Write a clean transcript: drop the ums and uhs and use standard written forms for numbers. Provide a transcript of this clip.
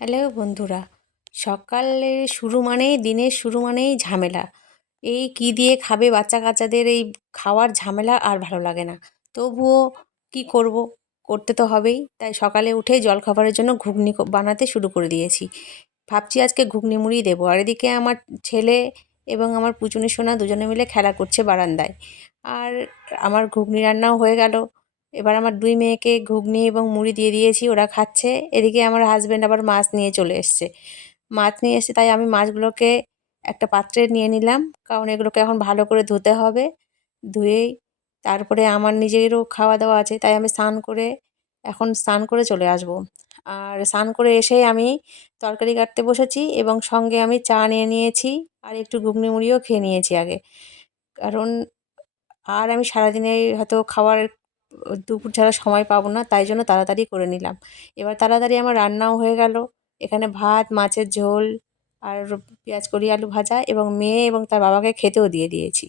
Hello বন্ধুরা, সকালে শুরু মানেই দিনের শুরু মানেই ঝামেলা। এই কী দিয়ে খাবে বাচ্চা কাচ্চাদের এই খাওয়ার ঝামেলা আর ভালো লাগে না। তবুও কি করব, করতে তো হবেই। তাই সকালে উঠেই জলখাবারের জন্য ঘুগনি বানাতে শুরু করে দিয়েছি। ভাবছি আজকে ঘুগনি মুড়িই দেবো। আর এদিকে আমার ছেলে এবং আমার পুচুনি সোনা দুজনে মিলে খেলা করছে বারান্দায়। আর আমার ঘুগনি রান্নাও হয়ে গেল। এবার আমার 2 মেয়েকে ঘুগনি এবং মুড়ি দিয়ে দিয়েছি, ওরা খাচ্ছে। এদিকে আমার হাসব্যান্ড আবার মাছ নিয়ে চলে এসছে। মাছ নিয়ে এসছে তাই আমি মাছগুলোকে একটা পাত্রে নিয়ে নিলাম, কারণ এগুলোকে এখন ভালো করে ধুতে হবে। ধুয়েই তারপরে আমার নিজেরও খাওয়া দাওয়া আছে, তাই আমি এখন স্নান করে চলে আসবো। আর স্নান করে এসেই আমি তরকারি কাটতে বসেছি এবং সঙ্গে আমি চা নিয়ে নিয়েছি আর একটু ঘুগনি মুড়িও খেয়ে নিয়েছি আগে। কারণ আমি সারাদিনে হয়তো দুপুর ছাড়া সময় পাবো না, তাই জন্য তাড়াতাড়ি করে নিলাম। এবার তাড়াতাড়ি আমার রান্নাও হয়ে গেল। এখানে ভাত, মাছের ঝোল আর পেঁয়াজকলি আলু ভাজা এবং মেয়ে এবং তার বাবাকে খেতেও দিয়ে দিয়েছি।